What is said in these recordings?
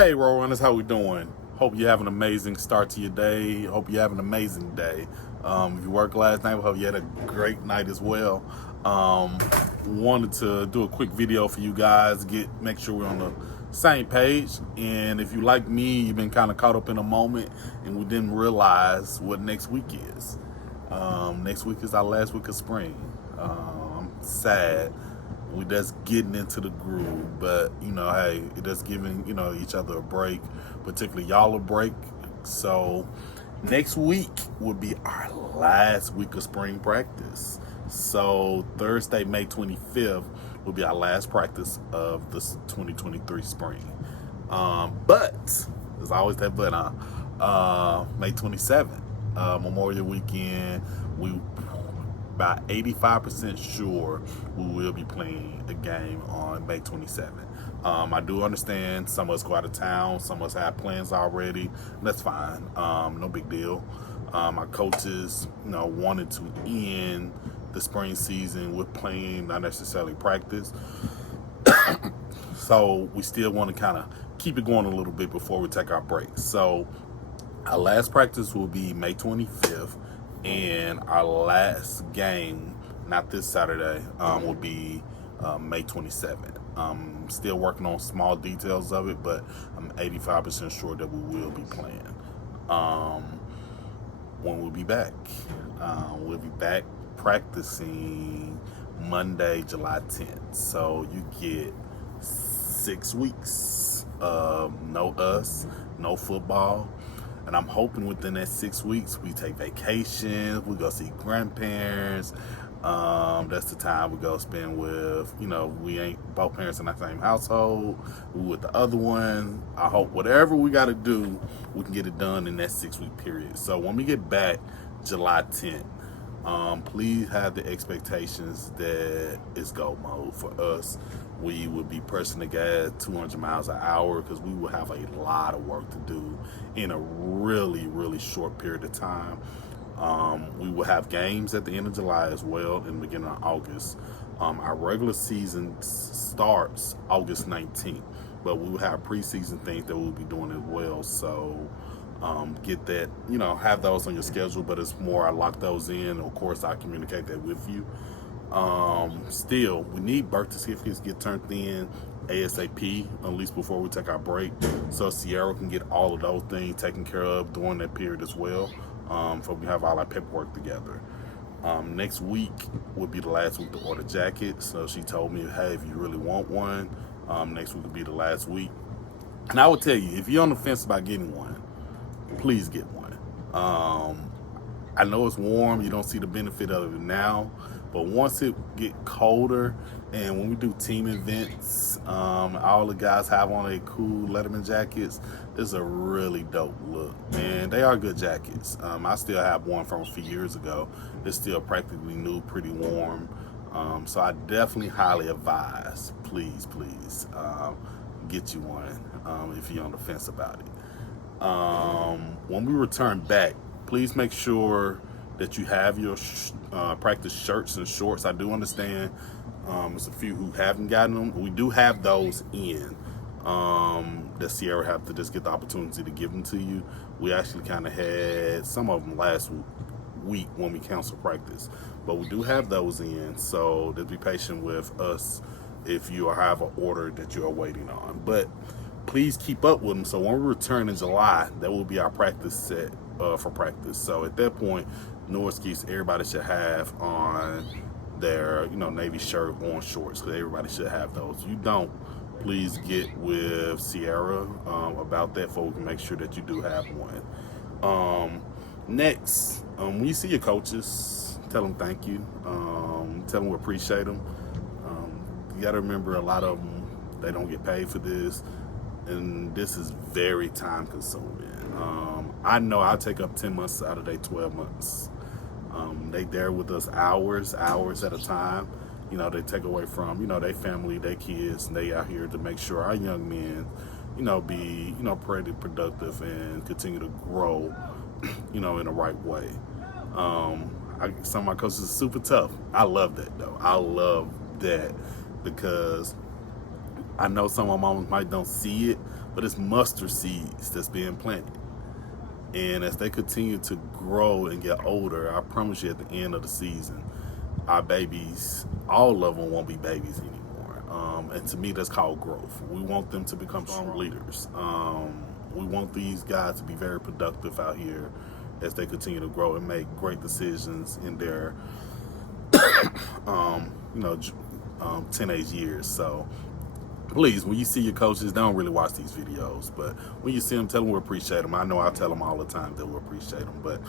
Hey, Roll Runners, how we doing? Hope you have an amazing start to your day. Hope you have an amazing day. If you worked last night, hope you had a great night as well. Wanted to do a quick video for you guys, make sure we're on the same page. And if you like me, you've been kind of caught up in a moment and we didn't realize what next week is. Next week is our last week of spring. I'm sad. We just getting into the groove, but hey, it just giving each other a break, particularly y'all a break. So next week will be our last week of spring practice. So Thursday, May 25th, will be our last practice of this 2023 spring. But there's always that but May 27th, Memorial Weekend, we about 85% sure we will be playing a game on May 27th. I do understand some of us go out of town, some of us have plans already. That's fine. No big deal. My coaches, wanted to end the spring season with playing, not necessarily practice. So we still want to kind of keep it going a little bit before we take our break. So our last practice will be May 25th. And our last game, not this Saturday, will be May 27th. I'm still working on small details of it, but I'm 85% sure that we will be playing. When we'll be back, we'll be back practicing Monday, July 10th. So you get 6 weeks of no us, no football. And I'm hoping within that 6 weeks, we take vacations, we go see grandparents. That's the time we go spend with, we ain't both parents in the same household. We with the other one. I hope whatever we got to do, we can get it done in that 6-week period. So when we get back July 10th, please have the expectations that it's go mode for us. We would be pressing the gas 200 miles an hour because we will have a lot of work to do in a really, really short period of time. We will have games at the end of July as well in the beginning of August. Our regular season starts August 19th, but we will have preseason things that we'll be doing as well. So get that, have those on your schedule, but it's more I lock those in. Of course, I communicate that with you. Still, we need birth certificates get turned in ASAP, at least before we take our break, so Sierra can get all of those things taken care of during that period as well. So we have all our paperwork together. Next week will be the last week to order jackets. So she told me, hey, if you really want one, next week will be the last week. And I will tell you, if you're on the fence about getting one, please get one. I know it's warm, you don't see the benefit of it now, but once it get colder and when we do team events, all the guys have on their cool Letterman jackets, it's a really dope look. And they are good jackets. I still have one from a few years ago. It's still practically new, pretty warm. So I definitely highly advise, please, get you one if you're on the fence about it. When we return back, please make sure that you have your practice shirts and shorts. I do understand there's a few who haven't gotten them. We do have those in that Sierra have to just get the opportunity to give them to you. We actually kind of had some of them last week when we canceled practice, but we do have those in. So just be patient with us if you have an order that you're waiting on. But please keep up with them. So when we return in July, that will be our practice set for practice. So at that point, no excuse, everybody should have on their Navy shirt on shorts, because everybody should have those. If you don't, please get with Sierra about that, so we can make sure that you do have one. Next, when you see your coaches, tell them thank you. Tell them we appreciate them. You got to remember, a lot of them, they don't get paid for this, and this is very time consuming. I know I take up 10 months out of their 12 months. They there with us hours at a time. They take away from, their family, their kids, and they out here to make sure our young men, be, pretty productive and continue to grow, in the right way. Some of my coaches are super tough. I love that, though. I love that because I know some of my moms might don't see it, but it's mustard seeds that's being planted. And as they continue to grow and get older, I promise you at the end of the season, our babies, all of them won't be babies anymore. And to me, that's called growth. We want them to become strong leaders. We want these guys to be very productive out here as they continue to grow and make great decisions in their, teenage years. So please, when you see your coaches, don't really watch these videos. But when you see them, tell them we appreciate them. I know I tell them all the time that we appreciate them. But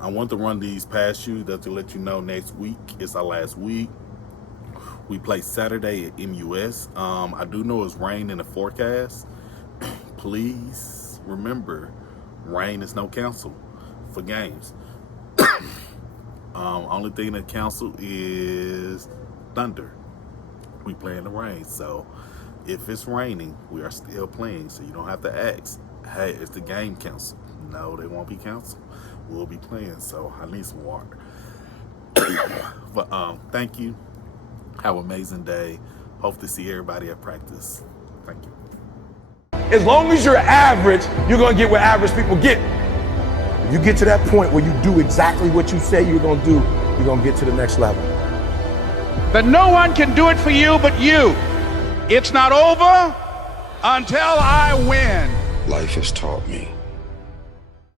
I want to run these past you to let you know next week is our last week. We play Saturday at MUS. I do know it's rain in the forecast. Please remember, rain is no cancel for games. Only thing that cancel is thunder. We play in the rain, so if it's raining, we are still playing. So you don't have to ask, hey, is the game canceled? No, they won't be canceled. We'll be playing. So I need some water. But thank you. Have an amazing day. Hope to see everybody at practice. Thank you. As long as you're average, you're going to get what average people get. If you get to that point where you do exactly what you say you're going to do, you're going to get to the next level. That no one can do it for you but you. It's not over until I win. Life has taught me